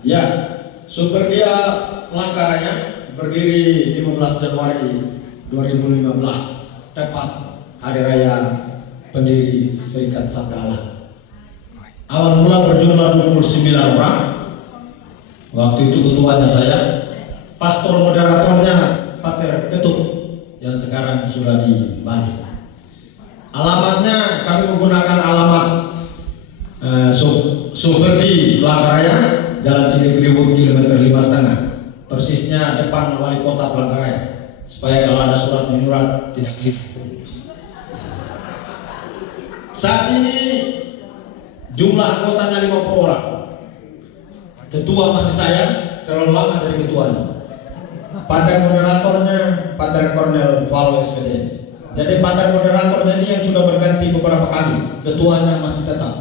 Ya, Super Dia Langkaraya berdiri 15 Januari 2015, tepat Hari Raya Pendiri Serikat Sabda Allah. Awal mula berjumlah 29 orang. Waktu itu ketuanya saya, pastor moderatornya Pater Ketut yang sekarang sudah di Bali. Alamatnya kami menggunakan alamat Suverdi Langkaraya, Jalan Cilikriwut kilometer 5,5, persisnya depan Wali Kota Langkaraya, supaya kalau ada surat menyurat tidak keliru. Saat ini jumlah anggotanya 50 orang. Ketua masih saya, terlalu lama jadi ketuanya. Pater moderatornya Pater Cornel Valo SPD. Jadi pater moderatornya ini yang sudah berganti beberapa kali, ketuanya masih tetap.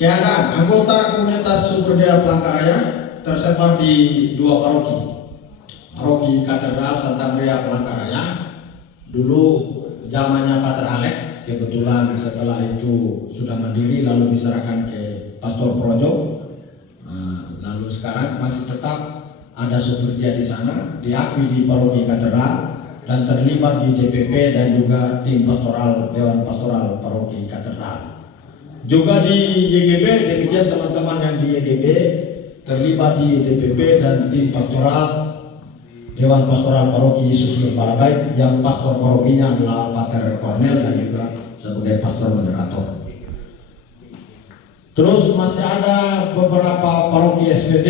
Keadaan anggota komunitas Super Dia Langkaraya tersebar di 2 paroki. Paroki Katedral Santa Maria Langkaraya. Dulu zamannya Pater Alex, kebetulan setelah itu sudah mandiri lalu diserahkan ke Pastor Projo. Lalu sekarang masih tetap ada Super Dia di sana, diakui di Paroki Katedral dan terlibat di DPP dan juga tim pastoral Dewan Pastoral Paroki Katedral. Juga di YGB, demikian teman-teman yang di YGB terlibat di DPP dan tim pastoral Dewan Pastoral Paroki Yesus Nurbalabait, yang pastor parokinya adalah Pater Cornel dan juga sebagai pastor moderator. Terus masih ada beberapa paroki SPD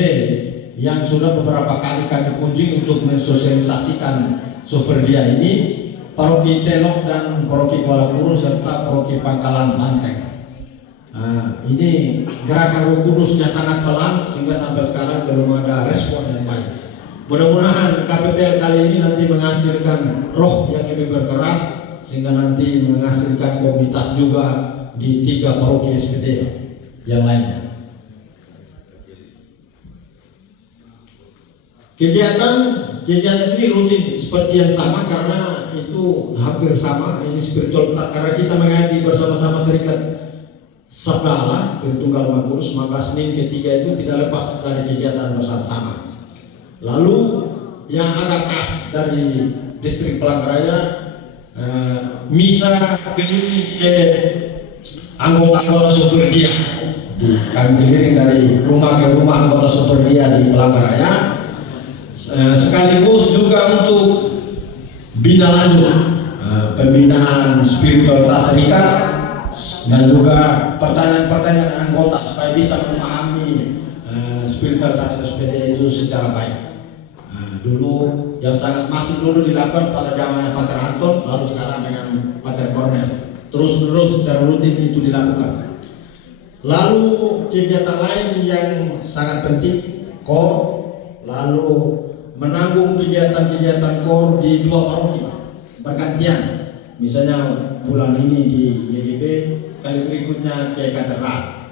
yang sudah beberapa kali kami kunjungi untuk mensosialisasikan Super Dia ini, Paroki Telok dan Paroki Kuala Kuru serta Paroki Pangkalan Banteng. Nah, ini gerakan Roh Kudusnya sangat pelan sehingga sampai sekarang belum ada respon yang baik. Mudah-mudahan KPTL kali ini nanti menghasilkan roh yang lebih berkeras sehingga nanti menghasilkan komunitas juga di 3 paroki SPD yang lainnya. Kegiatan ini rutin seperti yang sama karena itu hampir sama, ini spiritual karena kita mengaji bersama-sama Serikat Sabda Allah Tritunggal Maha Kudus, maka Senin ketiga itu tidak lepas dari kegiatan bersama-sama. Lalu yang agak khas dari distrik Palangkaraya, misa keliling ke anggota-anggota Super Dia. Kami keliling dari rumah ke rumah anggota Super Dia di Palangkaraya, sekaligus juga untuk bina lanjut pembinaan spiritualitas serikat dan juga pertanyaan-pertanyaan anggota supaya bisa memahami spiritualitas SPD itu secara baik. Dulu yang sangat masif dulu dilakukan pada zamannya Pater Anton, lalu sekarang dengan Pater Cornel. Terus-menerus secara rutin itu dilakukan. Lalu kegiatan lain yang sangat penting, KOR, lalu menanggung kegiatan-kegiatan KOR di 2 paroki bergantian. Misalnya bulan ini di YGB, kali berikutnya ke Katedral.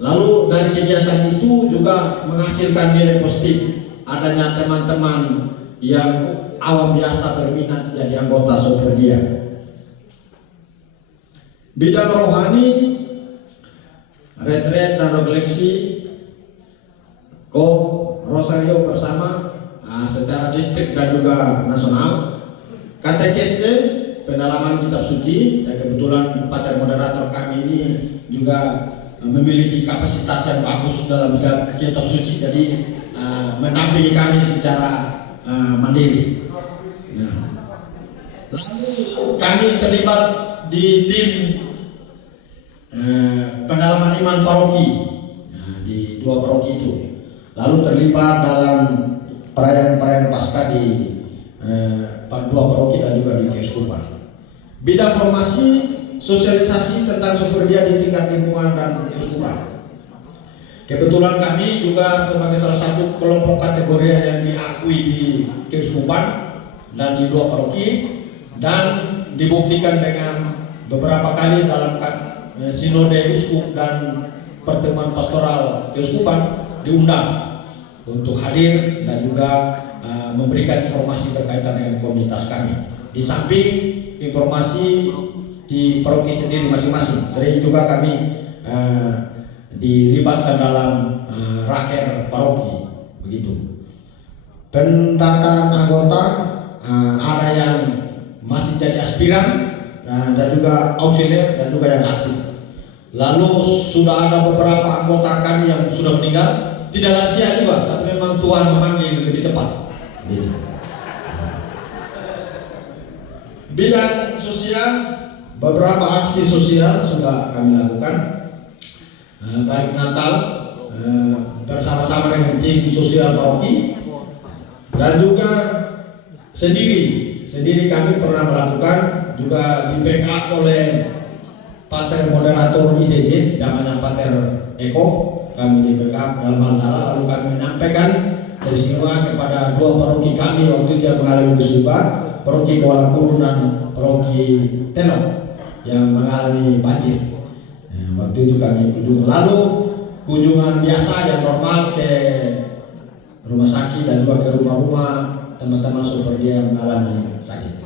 Lalu dari kegiatan itu juga menghasilkan nilai positif. Adanya teman-teman yang awam biasa berminat jadi anggota Super Dia. Bidang rohani, retret dan refleksi, Rosario bersama secara distrik dan juga nasional. Katekese, pendalaman kitab suci, dan kebetulan Pater moderator kami ini juga memiliki kapasitas yang bagus dalam bidang kitab suci, jadi mendampingi kami secara mandiri. Lalu kami terlibat di tim pendalaman iman paroki di 2 paroki itu. Lalu terlibat dalam perayaan-perayaan Paskah di 2 paroki dan juga di Keuskupan. Bidang formasi, sosialisasi tentang Super Dia di tingkat lingkungan dan Keuskupan. Kebetulan kami juga sebagai salah satu kelompok kategori yang diakui di Keuskupan dan di 2 paroki, dan dibuktikan dengan beberapa kali dalam sinode uskup dan pertemuan pastoral Keuskupan diundang untuk hadir dan juga memberikan informasi berkaitan dengan komunitas kami. Di samping informasi di paroki sendiri masing-masing. Sering juga kami dilibatkan dalam raker paroki begitu. Pendataan anggota ada yang masih jadi aspiran dan juga auxiliar dan juga yang aktif. Lalu sudah ada beberapa anggota kami yang sudah meninggal, tidak lansia juga, tapi memang Tuhan memanggil lebih cepat. Bidang sosial, beberapa aksi sosial sudah kami lakukan, baik Natal bersama-sama dengan tim sosial paroki dan juga sendiri kami pernah melakukan, juga di backup oleh Pater Moderator IDJ, zamannya Pater Eko. Kami di backup dalam Mandala, lalu kami menyampaikan dari semua kepada dua paroki kami waktu itu yang mengalami musibah, paroki Kuala Kudu dan paroki Telok yang mengalami banjir. Waktu itu kami kunjungan, lalu kunjungan biasa yang normal ke rumah sakit dan juga ke rumah-rumah teman-teman super dia yang mengalami sakit.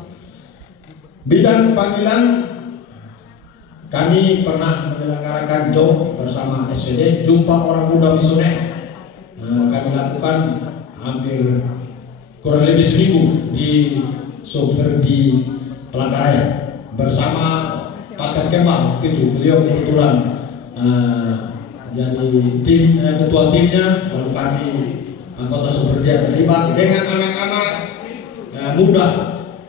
Bidang panggilan, kami pernah menyelenggarakan JOM bersama SVD, Jumpa Orang Muda Misioner. Kami lakukan hampir kurang lebih seminggu di Sofer di Palangkaraya bersama Pater Kemal. Waktu itu beliau kebetulan jadi ketua timnya, lalu kami anggota Sofer dia terlibat dengan anak-anak muda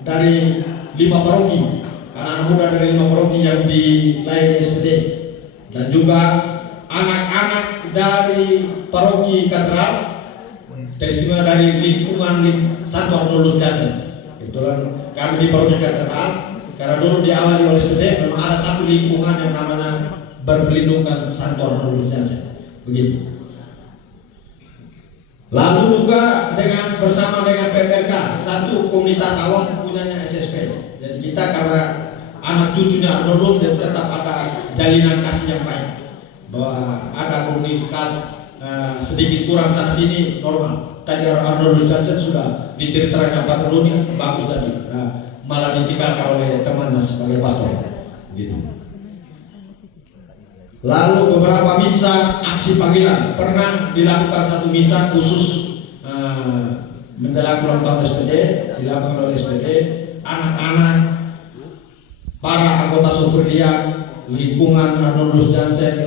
dari 5 paroki. Anak-anak muda dari 5 paroki yang di lain SPD, dan juga anak-anak dari paroki katedral, teristimewa dari lingkungan Santo Arnoldus Jansen. Kebetulan kami di paroki katedral, karena dulu diawali oleh SPD, memang ada satu lingkungan yang namanya berpelindungkan Santo Arnoldus Jansen, begitu. Lalu juga bersama dengan PPK, satu komunitas awam punyanya SSPS. Jadi kita karena anak cucunya Arnoldus, dan tetap ada jalinan kasih yang baik, bahwa ada komunitas sedikit kurang sana sini normal. Tadi Arnoldus Jansen sudah diceritakan Pak Roni bagus tadi, malah ditinggalkan oleh temannya sebagai pastor, gitu. Lalu beberapa misa aksi panggilan, pernah dilakukan satu misa khusus menjelang ulang tahun SPD, dilakukan oleh SPD, anak-anak, para anggota Sofredia, lingkungan Arnoldus Jansen,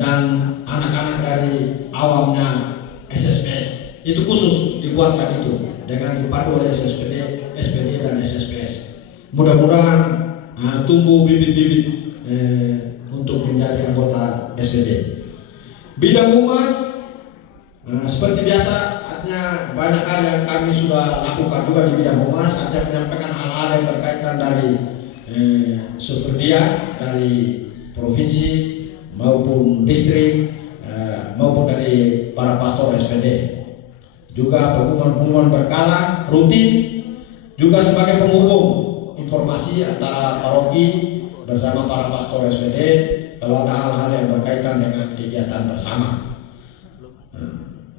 dan anak-anak dari awamnya SSPS. Itu khusus dibuatkan itu dengan dipadu oleh SPD, SPD dan SSPS. Mudah-mudahan tumbuh bibit-bibit untuk menjadi anggota SPD. Bidang humas, seperti biasa, artinya banyak hal yang kami sudah lakukan juga di bidang humas, artinya menyampaikan hal-hal yang berkaitan dari Sofredia, dari provinsi maupun distrik, maupun dari para pastor SPD. Juga pengumuman-pengumuman berkala rutin, juga sebagai penghubung informasi antara paroki bersama para pastor SPD kalau ada hal-hal yang berkaitan dengan kegiatan bersama.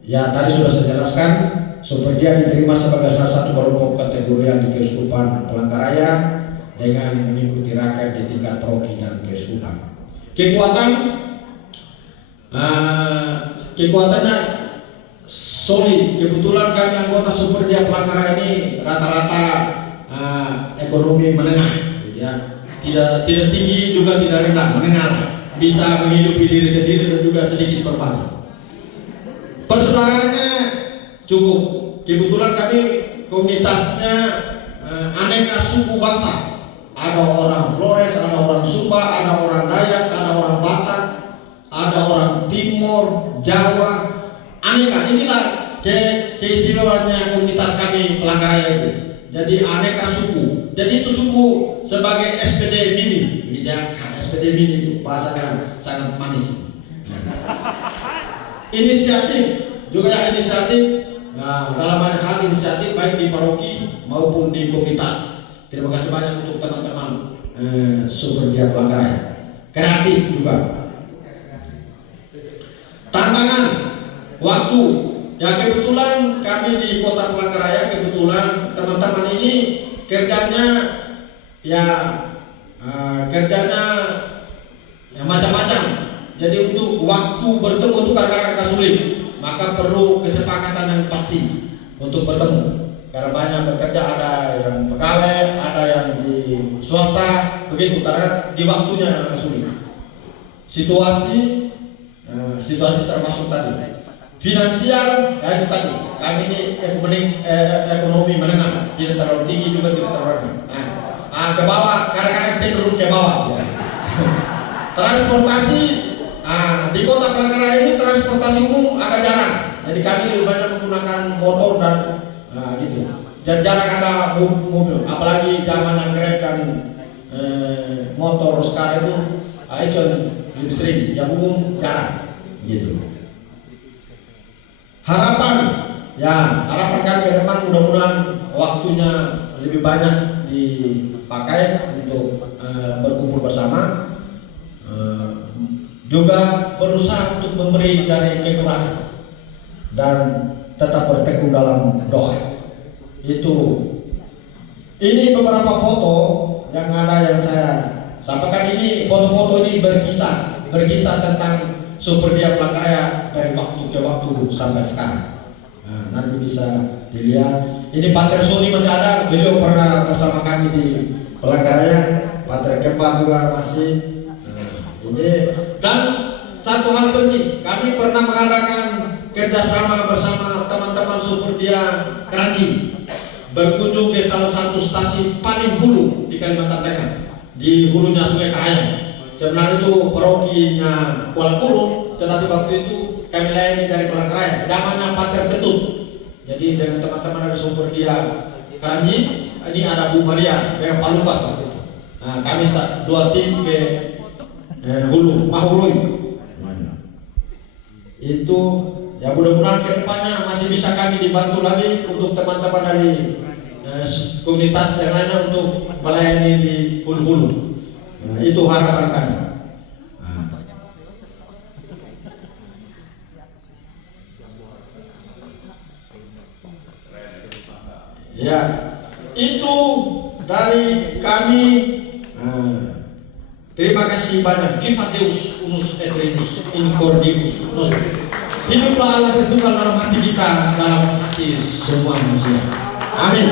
Ya, tadi sudah saya jelaskan, Sofredia diterima sebagai salah satu kelompok kategorian di Keuskupan Palangkaraya dengan mengikuti raker di tingkat paroki dan keuskupan. Kekuatannya solid. Kebetulan kami anggota Sofredia Palangkaraya ini rata-rata ekonomi menengah, ya. Tidak tinggi juga tidak rendah, menengah, bisa menghidupi diri sendiri dan juga sedikit berbagi. Persaudaraannya cukup. Kebetulan kami komunitasnya aneka suku bangsa. Ada orang Flores, ada orang Sumba, ada orang Dayak, ada orang Batak, ada orang Timur, Jawa, aneka. Inilah keistimewaannya komunitas kami Palangkaraya itu. Jadi aneka suku. Jadi itu suku sebagai SPD mini, gitu ya. SPD mini itu bahasanya sangat manis. Inisiatif juga ya, inisiatif. Nah, dalam banyak hal inisiatif baik di paroki maupun di komunitas. Terima kasih banyak untuk teman-teman Sofredia Palangkaraya. Kreatif juga. Tantangan waktu. Ya, kebetulan kami di Kota Palangkaraya, kebetulan teman-teman ini kerjanya ya kerjanya ya macam-macam. Jadi untuk waktu bertemu itu kadang-kadang agak sulit, maka perlu kesepakatan yang pasti untuk bertemu. Karena banyak bekerja, ada yang pegawai, ada yang di swasta, begitu. Karena di waktunya yang agak sulit. Situasi termasuk tadi finansial, ya itu tadi. Kami ini ekonomi menengah, tidak terlalu tinggi juga tidak terlalu rendah. Ke bawah, kadang-kadang cenderung ke bawah. Ya. Transportasi, di kota Palangkaraya ini transportasi umum agak jarang. Jadi kami lebih banyak menggunakan motor dan gitu. Dan jarang ada mobil, apalagi zaman Grab dan motor sekarang itu lebih sering. Yang umum jarang, gitu. Harapan kami ke depan mudah-mudahan waktunya lebih banyak dipakai untuk berkumpul bersama. Juga berusaha untuk memberi dari kekurangan dan tetap bertekun dalam doa. Ini beberapa foto yang ada yang saya sampaikan. Ini foto-foto ini berkisah tentang Super Dia Palangkaraya dari waktu ke waktu sampai sekarang. Nanti bisa dilihat. Ini Pater Sony masih ada, beliau pernah bersama kami di Palangkaraya. Pater Kempa juga masih. Dan satu hal penting, kami pernah mengadakan kerjasama bersama teman-teman Super Dia Kranji, berkunjung ke salah satu stasiun paling hulu di Kalimantan Tengah, di hulunya Sungai Kahayan. Sebenarnya itu parokinya Kuala Kurung, tetapi waktu itu kami layani dari Palangkaraya, zamannya Pater Ketut. Jadi dengan teman-teman dari Super Dia Kranji, ini ada Bu Maria dengan Pak Lukas waktu itu. Kami dua tim ke hulu Mahuroi. Itu ya mudah-mudahan kedepannya masih bisa kami dibantu lagi untuk teman-teman dari komunitas yang lainnya untuk melayani di hulu-hulu. Itu harapan kami. Ya, itu dari kami. Terima kasih banyak. Viva Deus unus et regnus in cor Deus nos. Hiduplah Allah tertunggal dalam hati kita, dalam hati semua manusia. Amin.